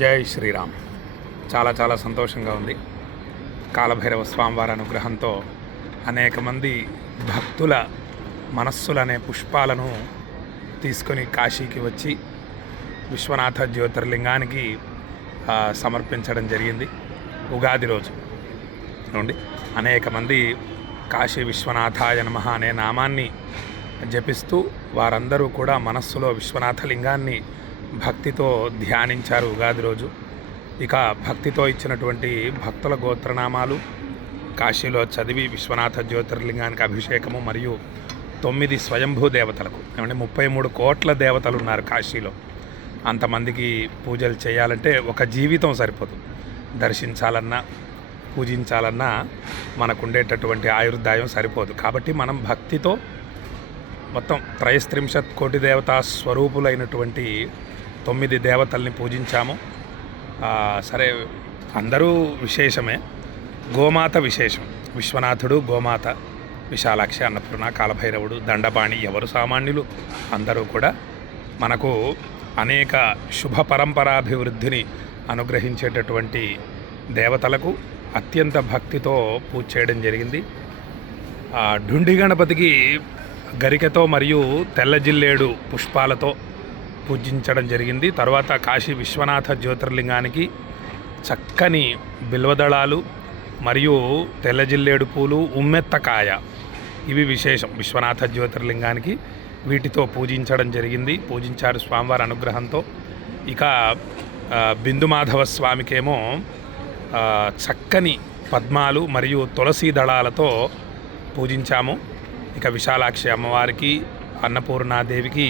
జై శ్రీరామ్. చాలా చాలా సంతోషంగా ఉంది. కాలభైరవ స్వామివారి అనుగ్రహంతో అనేక మంది భక్తుల మనస్సులనే పుష్పాలను తీసుకొని కాశీకి వచ్చి విశ్వనాథ జ్యోతిర్లింగానికి సమర్పించడం జరిగింది. ఉగాది రోజు నుండి అనేక మంది కాశీ విశ్వనాథాయ నమః అనే నామాన్ని జపిస్తూ వారందరూ కూడా మనస్సులో విశ్వనాథ లింగాన్ని భక్తితో ధ్యానించారు ఉగాది రోజు. ఇక భక్తితో ఇచ్చినటువంటి భక్తుల గోత్రనామాలు కాశీలో చదివి విశ్వనాథ జ్యోతిర్లింగానికి అభిషేకము మరియు 9 స్వయంభూ దేవతలకు, ఏమంటే 33 కోట్ల దేవతలు ఉన్నారు కాశీలో. అంతమందికి పూజలు చేయాలంటే ఒక జీవితం సరిపోదు. దర్శించాలన్నా పూజించాలన్నా మనకుండేటటువంటి ఆయుర్దాయం సరిపోదు. కాబట్టి మనం భక్తితో మొత్తం 33 కోటి దేవతా స్వరూపులైనటువంటి 9 దేవతల్ని పూజించాము. సరే, అందరూ విశేషమే. గోమాత విశేషం. విశ్వనాథుడు, గోమాత, విశాలాక్షి, అన్నపూర్ణ, కాలభైరవుడు, దండపాణి, ఎవరు సామాన్యులు అందరూ కూడా మనకు అనేక శుభ పరంపరాభివృద్ధిని అనుగ్రహించేటటువంటి దేవతలకు అత్యంత భక్తితో పూజ చేయడం జరిగింది. ఢుండి గణపతికి గరికెతో మరియు తెల్ల జిల్లేడు పుష్పాలతో పూజించడం జరిగింది. తర్వాత కాశీ విశ్వనాథ జ్యోతిర్లింగానికి చక్కని బిల్వదళాలు మరియు తెల్ల జిల్లేడు పూలు, ఉమ్మెత్తకాయ, ఇవి విశేషం. విశ్వనాథ జ్యోతిర్లింగానికి వీటితో పూజించడం జరిగింది. పూజించారు స్వామివారి అనుగ్రహంతో. ఇక బిందుమాధవ స్వామికేమో చక్కని పద్మాలు మరియు తులసీ దళాలతో పూజించాము. ఇక విశాలాక్షి అమ్మవారికి, అన్నపూర్ణాదేవికి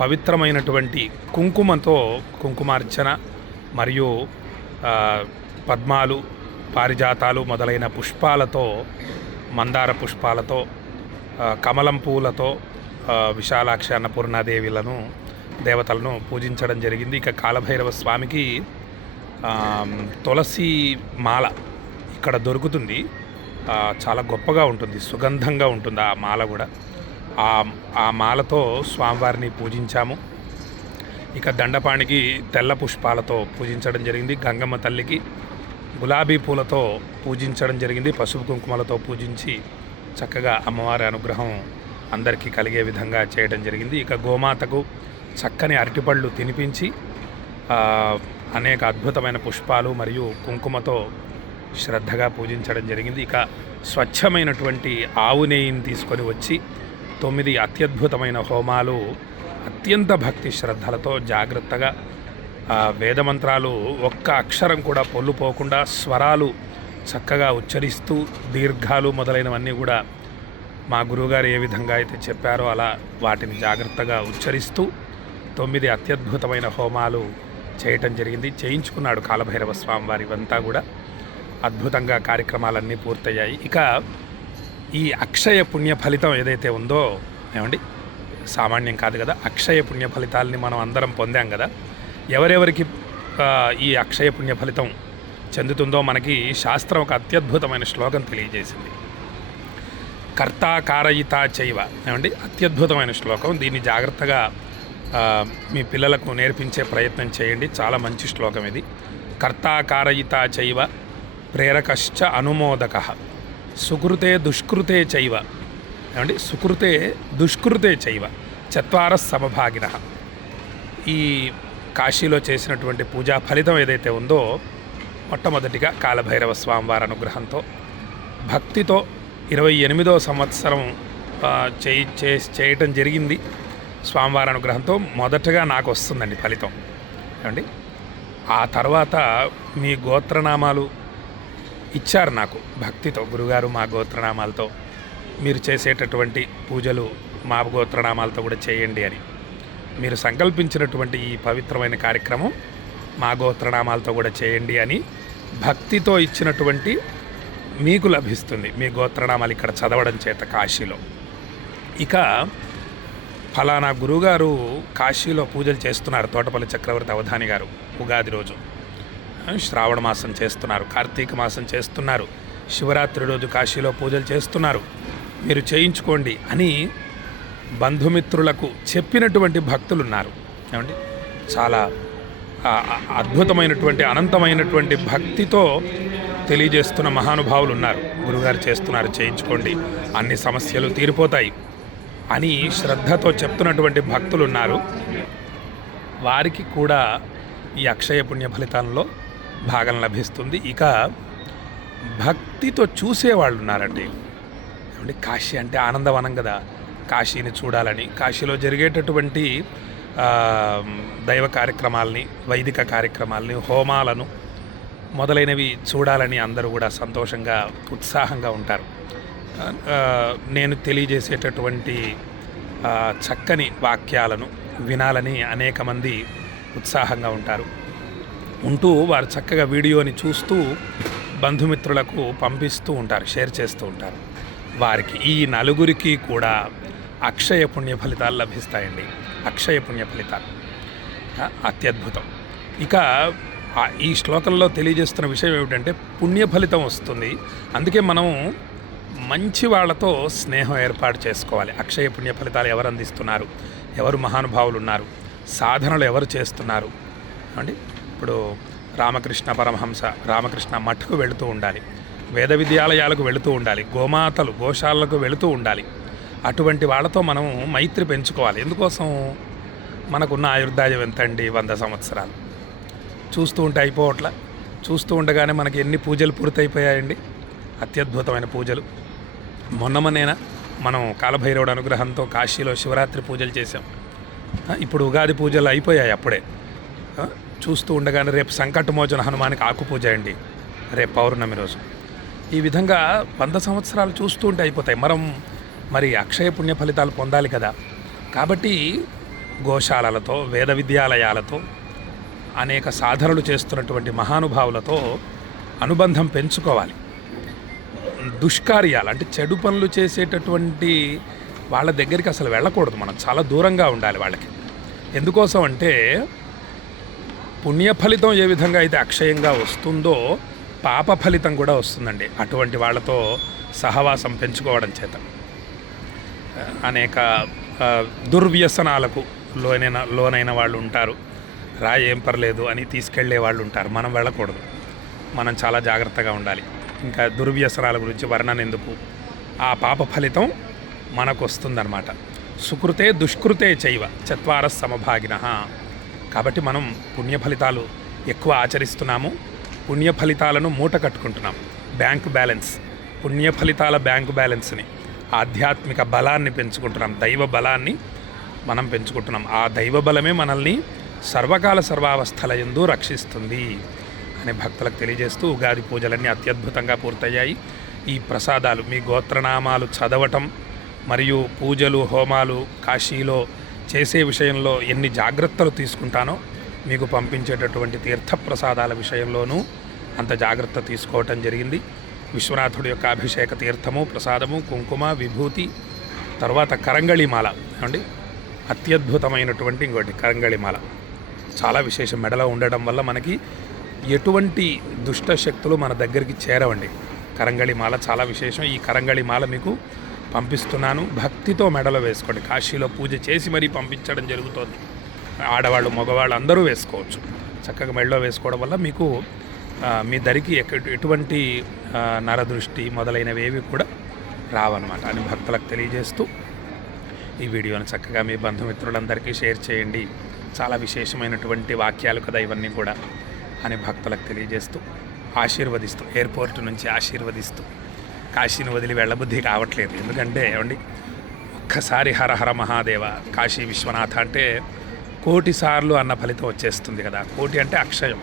పవిత్రమైనటువంటి కుంకుమతో కుంకుమార్చన మరియు పద్మాలు, పారిజాతాలు మొదలైన పుష్పాలతో, మందార పుష్పాలతో, కమలం పూలతో విశాలాక్షి అన్నపూర్ణాదేవిలను దేవతలను పూజించడం జరిగింది. ఇక కాలభైరవ స్వామికి తులసి మాల ఇక్కడ దొరుకుతుంది. చాలా గొప్పగా ఉంటుంది, సుగంధంగా ఉంటుంది ఆ మాల కూడా. ఆ మాలతో స్వామివారిని పూజించాము. ఇక దండపాణికి తెల్ల పుష్పాలతో పూజించడం జరిగింది. గంగమ్మ తల్లికి గులాబీ పూలతో పూజించడం జరిగింది. పసుపు కుంకుమలతో పూజించి చక్కగా అమ్మవారి అనుగ్రహం అందరికీ కలిగే విధంగా చేయడం జరిగింది. ఇక గోమాతకు చక్కని అరటిపళ్ళు తినిపించి అనేక అద్భుతమైన పుష్పాలు మరియు కుంకుమతో శ్రద్ధగా పూజించడం జరిగింది. ఇక స్వచ్ఛమైనటువంటి ఆవు నెయ్యిని తీసుకొని వచ్చి 9 అత్యద్భుతమైన హోమాలు అత్యంత భక్తి శ్రద్ధలతో జాగ్రత్తగా వేదమంత్రాలు ఒక్క అక్షరం కూడా పొల్లుపోకుండా స్వరాలు చక్కగా ఉచ్చరిస్తూ దీర్ఘాలు మొదలైనవన్నీ కూడా మా గురువుగారు ఏ విధంగా అయితే చెప్పారో అలా వాటిని జాగ్రత్తగా ఉచ్చరిస్తూ 9 అత్యద్భుతమైన హోమాలు చేయటం జరిగింది. చేయించుకున్నాడు కాలభైరవ స్వామి వారి. ఇవంతా కూడా అద్భుతంగా కార్యక్రమాలన్నీ పూర్తయ్యాయి. ఇక ఈ అక్షయ పుణ్య ఫలితం ఏదైతే ఉందో, ఏమండి, సామాన్యం కాదు కదా. అక్షయ పుణ్య ఫలితాలని మనం అందరం పొందాం కదా. ఎవరెవరికి ఈ అక్షయ పుణ్య ఫలితం చెందుతుందో మనకి శాస్త్రం ఒక అత్యద్భుతమైన శ్లోకం తెలియజేసింది. కర్తా కారయిత చైవ, ఏమండి, అత్యద్భుతమైన శ్లోకం. దీన్ని జాగ్రత్తగా మీ పిల్లలకు నేర్పించే ప్రయత్నం చేయండి. చాలా మంచి శ్లోకం ఇది. కర్తా కారయిత చైవ ప్రేరకశ్చ అనుమోదక సుకృతే దుష్కృతే చైవ, ఏమండి, సుకృతే దుష్కృతే చైవ చత్వార సమభాగిన. ఈ కాశీలో చేసినటువంటి పూజా ఫలితం ఏదైతే ఉందో, మొట్టమొదటిగా కాలభైరవ స్వామివారి అనుగ్రహంతో భక్తితో 28వ సంవత్సరం చేయటం జరిగింది. స్వామివారి అనుగ్రహంతో మొదటగా నాకు వస్తుందండి ఫలితం, ఏమండి. ఆ తర్వాత మీ గోత్రనామాలు ఇచ్చారు నాకు భక్తితో. గురుగారు మా గోత్రనామాలతో మీరు చేసేటటువంటి పూజలు మా గోత్రనామాలతో కూడా చేయండి అని మీరు సంకల్పించినటువంటి ఈ పవిత్రమైన కార్యక్రమం మా గోత్రనామాలతో కూడా చేయండి అని భక్తితో ఇచ్చినటువంటి మీకు లభిస్తుంది మీ గోత్రనామాలు ఇక్కడ చదవడం చేత కాశీలో. ఇక ఫలానా గురువుగారు కాశీలో పూజలు చేస్తున్నారు, తోటపల్లి చక్రవర్తి అవధాని గారు. ఉగాది రోజు శ్రావణ మాసం చేస్తున్నారు, కార్తీక మాసం చేస్తున్నారు, శివరాత్రి రోజు కాశీలో పూజలు చేస్తున్నారు, మీరు చేయించుకోండి అని బంధుమిత్రులకు చెప్పినటువంటి భక్తులు ఉన్నారు. ఏమండి, చాలా అద్భుతమైనటువంటి అనంతమైనటువంటి భక్తితో తెలియజేస్తున్న మహానుభావులు ఉన్నారు. గురుగారు చేస్తున్నారు, చేయించుకోండి, అన్ని సమస్యలు తీరిపోతాయి అని శ్రద్ధతో చెప్తున్నటువంటి భక్తులు ఉన్నారు. వారికి కూడా ఈ అక్షయ పుణ్య ఫలితాల్లో భాగం లభిస్తుంది. ఇక భక్తితో చూసేవాళ్ళు ఉన్నారండి. ఏమంటే కాశీ అంటే ఆనందవనం కదా, కాశీని చూడాలని, కాశీలో జరిగేటటువంటి దైవ కార్యక్రమాలని, వైదిక కార్యక్రమాలని, హోమాలను మొదలైనవి చూడాలని అందరూ కూడా సంతోషంగా ఉత్సాహంగా ఉంటారు. నేను తెలియజేసేటటువంటి చక్కని వాక్యాలను వినాలని అనేక మంది ఉత్సాహంగా ఉంటూ వారు చక్కగా వీడియోని చూస్తూ బంధుమిత్రులకు పంపిస్తూ ఉంటారు, షేర్ చేస్తూ ఉంటారు. వారికి ఈ నలుగురికి కూడా అక్షయ పుణ్య ఫలితాలు లభిస్తాయండి. అక్షయ పుణ్య ఫలితాలు అత్యద్భుతం. ఇక ఈ శ్లోకంలో తెలియజేస్తున్న విషయం ఏమిటంటే పుణ్య ఫలితం వస్తుంది. అందుకే మనం మంచి వాళ్ళతో స్నేహం ఏర్పాటు చేసుకోవాలి. అక్షయ పుణ్య ఫలితాలు ఎవరు అందిస్తున్నారు, ఎవరు మహానుభావులు ఉన్నారు, సాధనలు ఎవరు చేస్తున్నారు అండి. ఇప్పుడు రామకృష్ణ పరమహంస, రామకృష్ణ మఠకు వెళుతూ ఉండాలి, వేద విద్యాలయాలకు వెళుతూ ఉండాలి, గోమాతలు గోశాలకు వెళుతూ ఉండాలి. అటువంటి వాళ్ళతో మనం మైత్రి పెంచుకోవాలి. ఎందుకోసం? మనకున్న ఆయుర్దాయం ఎంత అండి? 100 సంవత్సరాలు. చూస్తూ ఉంటే అయిపోవట్లా. చూస్తూ ఉండగానే మనకి ఎన్ని పూజలు పూర్తయిపోయాయండి, అత్యద్భుతమైన పూజలు. మొన్నమనేనా మనం కాలభైరవుడు అనుగ్రహంతో కాశీలో శివరాత్రి పూజలు చేసాం. ఇప్పుడు ఉగాది పూజలు అయిపోయాయి అప్పుడే. చూస్తూ ఉండగానే రేపు సంకటమోచన హనుమానికి ఆకు పూజ అండి, రేపు పౌర్ణమి రోజు. ఈ విధంగా 100 సంవత్సరాలు చూస్తూ ఉంటే అయిపోతాయి. మరి అక్షయ పుణ్య ఫలితాలు పొందాలి కదా. కాబట్టి గోశాలలతో, వేద విద్యాలయాలతో, అనేక సాధనలు చేస్తున్నటువంటి మహానుభావులతో అనుబంధం పెంచుకోవాలి. దుష్కార్యాలు అంటే చెడు పనులు చేసేటటువంటి వాళ్ళ దగ్గరికి అసలు వెళ్ళకూడదు. మనం చాలా దూరంగా ఉండాలి వాళ్ళకి. ఎందుకోసం అంటే పుణ్య ఫలితం ఏ విధంగా అయితే అక్షయంగా వస్తుందో పాప ఫలితం కూడా వస్తుందండి అటువంటి వాళ్ళతో సహవాసం పెంచుకోవడం చేత. అనేక దుర్వ్యసనాలకు లోనైన వాళ్ళు ఉంటారు. ఏం పర్లేదు అని తీసుకెళ్లే వాళ్ళు ఉంటారు. మనం వెళ్ళకూడదు, మనం చాలా జాగ్రత్తగా ఉండాలి. ఇంకా దుర్వ్యసనాల గురించి వర్ణన ఎందుకు, ఆ పాప ఫలితం మనకు వస్తుందన్నమాట. సుకృతే దుష్కృతే చైవ చత్వార సమభాగిన. కాబట్టి మనం పుణ్య ఫలితాలు ఎక్కువ ఆచరిస్తున్నాము. పుణ్య ఫలితాలను మూట కట్టుకుంటున్నాం. బ్యాంకు బ్యాలెన్స్, పుణ్య ఫలితాల బ్యాంకు బ్యాలెన్స్ని, ఆధ్యాత్మిక బలాన్ని పెంచుకుంటున్నాం. దైవ బలాన్ని మనం పెంచుకుంటున్నాం. ఆ దైవ బలమే మనల్ని సర్వకాల సర్వావస్థల యందు రక్షిస్తుంది అని భక్తులకు తెలియజేస్తూ ఉగాది పూజలన్నీ అత్యద్భుతంగా పూర్తయ్యాయి. ఈ ప్రసాదాలు, మీ గోత్రనామాలు చదవటం మరియు పూజలు, హోమాలు కాశీలో చేసే విషయంలో ఎన్ని జాగ్రత్తలు తీసుకుంటానో మీకు పంపించేటటువంటి తీర్థప్రసాదాల విషయంలోనూ అంత జాగ్రత్త తీసుకోవటం జరిగింది. విశ్వనాథుడి యొక్క అభిషేక తీర్థము, ప్రసాదము, కుంకుమ, విభూతి, తర్వాత కరంగళిమాల అండి, అత్యద్భుతమైనటువంటి ఇంకోటి కరంగళిమాల చాలా విశేషం. మెడలో ఉండడం వల్ల మనకి ఎటువంటి దుష్ట శక్తులు మన దగ్గరికి చేరవండి. కరంగళిమాల చాలా విశేషం. ఈ కరంగళిమాల మీకు పంపిస్తున్నాను. భక్తితో మెడలో వేసుకోండి. కాశీలో పూజ చేసి మరీ పంపించడం జరుగుతుంది. ఆడవాళ్ళు, మగవాళ్ళు అందరూ వేసుకోవచ్చు. చక్కగా మెడలో వేసుకోవడం వల్ల మీకు మీ దరికి ఎటువంటి నరదృష్టి మొదలైనవి ఏవి కూడా రావన్నమాట అని భక్తులకు తెలియజేస్తూ ఈ వీడియోని చక్కగా మీ బంధుమిత్రులందరికీ షేర్ చేయండి. చాలా విశేషమైనటువంటి వాక్యాలు కదా ఇవన్నీ కూడా అని భక్తులకు తెలియజేస్తూ ఆశీర్వదిస్తూ, ఎయిర్పోర్ట్ నుంచి ఆశీర్వదిస్తూ, కాశీని వదిలి వెళ్ళబుద్ధి కావట్లేదు. ఎందుకంటే ఏమండి, ఒక్కసారి హర హర మహాదేవ కాశీ విశ్వనాథ అంటే 1,000,000 సార్లు అన్న ఫలితం వచ్చేస్తుంది కదా. 1,000,000 అంటే అక్షయం.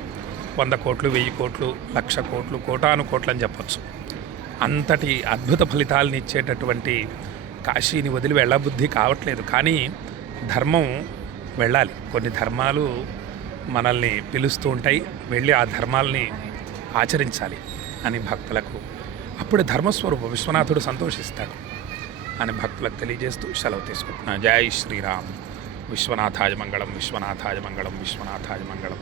100 కోట్లు, 1000 కోట్లు, 1,00,000 కోట్లు, కోటాను కోట్లు అని చెప్పచ్చు. అంతటి అద్భుత ఫలితాలను ఇచ్చేటటువంటి కాశీని వదిలి వెళ్ళబుద్ధి కావట్లేదు. కానీ ధర్మం వెళ్ళాలి. కొన్ని ధర్మాలు మనల్ని పిలుస్తూ ఉంటాయి, వెళ్ళి ఆ ధర్మాలని ఆచరించాలి అని భక్తులకు, అప్పుడు ధర్మస్వరూపం విశ్వనాథుడు సంతోషిస్తాడు అని భక్తులకు తెలియజేస్తూ సెలవు తీసుకుంటున్నాను. జై శ్రీరామ్. విశ్వనాథాయ మంగళం, విశ్వనాథాయ మంగళం, విశ్వనాథాయ మంగళం.